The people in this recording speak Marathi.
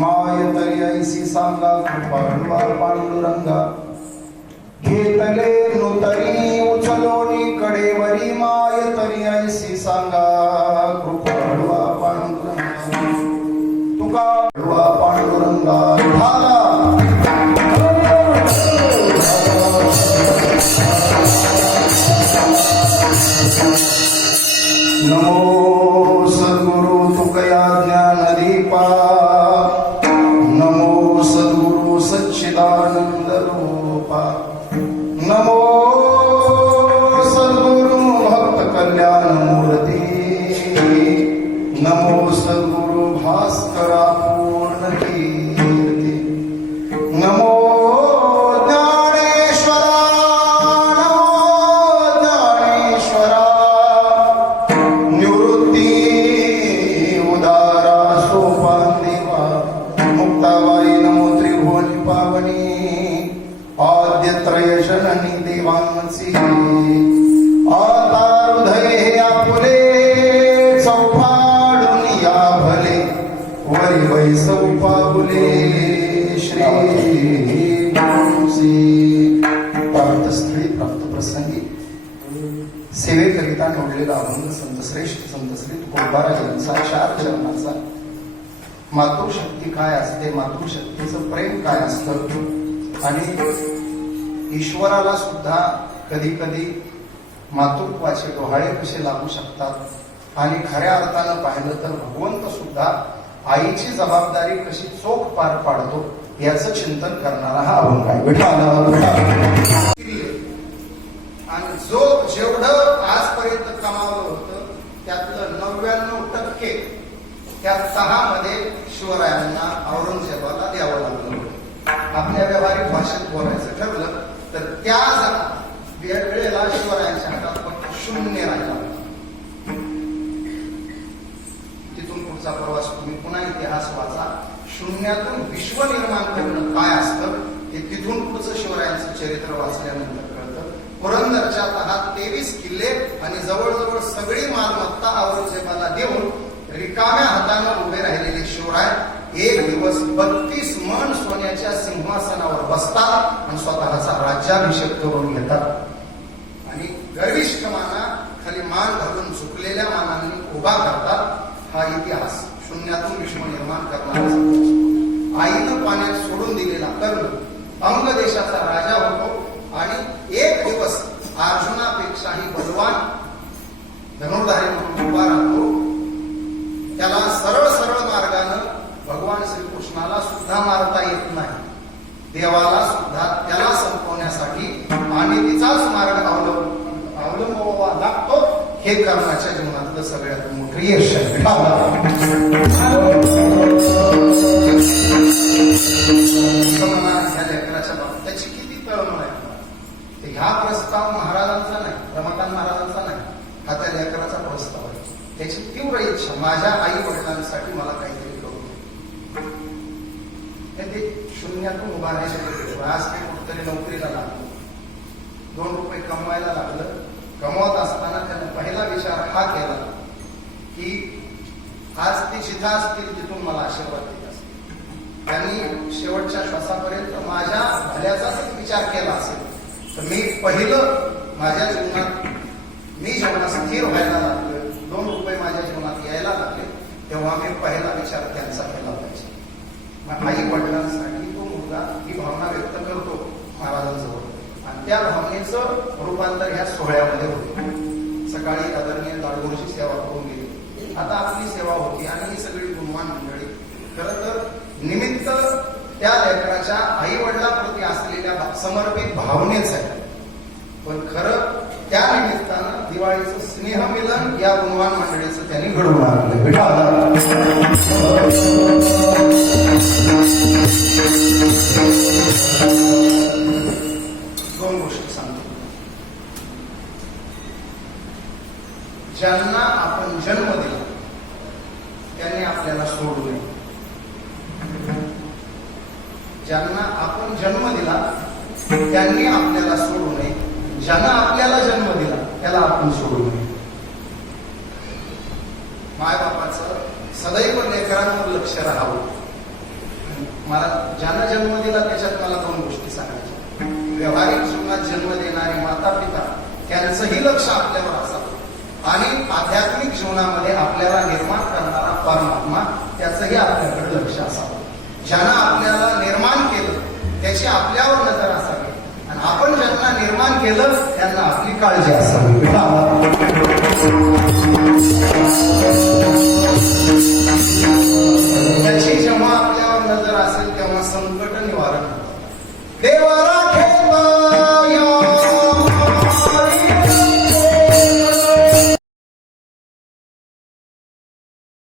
माय तरी ऐसी सांगा कृपा पांडुरंगा घेतले नुतरी उचलोनी कडेवरी माय तरी ऐसी सांगा कृपा पांडुरंगा तुका वा पांडुरंगा विठाला नमो सद्गुरु भास्करा पूर्ण नमो ज्ञानेश्वरा नमो ज्ञानेश्वरा निवृत्ती उदारा सोपान मुक्ताबाई नमो त्रिभुवनी पावनी आद्य त्रय जननी देवांसी वरी पावले श्री प्राप्तस्थळी प्राप्त प्रसंगी सेवेकरिता निवडलेला अभंग संत श्रेष्ठ संत श्री तुकोबारा यांचा चार चरणाचा मातृशक्ती काय असते? मातृशक्तीचं प्रेम काय असतं? आणि ईश्वराला सुद्धा कधी कधी मातृत्वाचे डोहाळे कसे लागू शकतात? आणि खऱ्या अर्थानं पाहिलं तर भगवंत सुद्धा आईची जबाबदारी कशी चोख पार पाडतो याचं चिंतन करणारा हा अभंग आहे. विठाला, आणि जो जेवढं आजपर्यंत कमावलं होतं त्यातलं नव्याण्णव टक्के त्या सहा मध्ये शिवरायांना औरंगजेबाला द्यावं लागलं होतं. आपल्या व्यावहारिक भाषेत बोलायचं ठरलं तर त्या वेळेला शिवरायांच्या हातात फक्त शून्य नाही तिथून पुढचा प्रवास तुम्ही पुन्हा इतिहास वाचा शून्यातून विश्व निर्माण करणं काय असतं हे तिथून पुढचं शिवरायांचं चरित्र वाचल्यानंतर कळतं. पुरंदरच्या तहात तेवीस किल्ले आणि जवळजवळ सगळी मालमत्ता औरंगजेबाला देऊन रिकाम्या हातानं उभे राहिलेले शिवराय एक दिवस बत्तीस मन सोन्याच्या सिंहासनावर बसतात आणि स्वतःचा राज्याभिषेक करून घेतात. आणि गर्विष्ठ माना खाली मान घालून झुकलेल्या मानांनी उभा करतात. हा इतिहास शून्यातून विश्व निर्माण करणारा आईनं पाण्यात सोडून दिलेला कर्ण अंग देशाचा राजा होतो. आणि एक दिवस अर्जुनापेक्षाही बलवान धनुर्धारी म्हणून उभा राहतो. त्याला सरळ सरळ मार्गानं भगवान श्रीकृष्णाला सुद्धा मारता येत नाही. देवाला सुद्धा त्याला संपवण्यासाठी आणि तिचाच मार्ग अवलंब अवलंबवा लागतो. हे कर्णाच्या जीवनातलं सगळ्यात मोठं यश आहे. कार्यक्रमाचा प्रस्ताव आहे. त्याची तीव्र इच्छा माझ्या आई वडिलांसाठी मला काहीतरी करू ते शून्यातून उभारण्याचे आज ते कुठतरी नोकरीला लागलो. दोन रुपये कमवायला लागलं. कमवत असताना त्यानं पहिला विचार हा केला की आज ते जिथं असतील तिथून मला आशीर्वाद देत असतील. त्यांनी शेवटच्या श्वासापर्यंत माझ्या भल्याचाच विचार केला असेल. तर मी पहिलं माझ्या जीवनात मी जेव्हा स्थिर व्हायला लागलो दोन रुपये माझ्या जीवनात यायला लागले तेव्हा मी पहिला विचार त्यांचा केला पाहिजे. मग आई वडिलांसाठी तो मुलगा ही भावना व्यक्त करतो महाराजांजवळ. आणि त्या भावनेचं रूपांतर ह्या सोहळ्यामध्ये होते. सकाळी आदरणीय दाडगोरची सेवा करून गेली. आता आपली सेवा होती आणि ही सगळी गुणवान मंडळी. खरं तर निमित्त त्या लेकराच्या आई वडिलांप्रती असलेल्या समर्पित भावनेच आहे पण खरं त्या निमित्तानं दिवाळीचं स्नेहमिलन या गुणवान मंडळीचं त्यांनी घडवून आणलं विठाला. दोन गोष्टी सांगतो. ज्यांना आपण जन्म दिला त्यांनी आपल्याला सोडू नये. ज्यांना आपण जन्म दिला त्यांनी आपल्याला सोडू नये. ज्यांना आपल्याला जन्म दिला त्याला आपण सोडू नये मायबापाचं सदैव लेकरांवर लक्ष राहावं. मला ज्यानं जन्म दिला त्याच्यात मला दोन गोष्टी सांगायच्या. व्यवहारिक जीवनात जन्म देणारे माता पिता त्यांचंही लक्ष आपल्यावर असावं. आणि आध्यात्मिक जीवनामध्ये आपल्याला निर्माण करणारा परमात्मा त्याचंही आपल्याकडे लक्ष असावं. ज्यानं आपल्याला निर्माण केलं त्याची आपल्यावर नजर असावी. आपण ज्यांना निर्माण केलं त्यांना आपली काळजी असावी. त्याची जेव्हा आपल्यावर नजर असेल तेव्हा संकट निवारण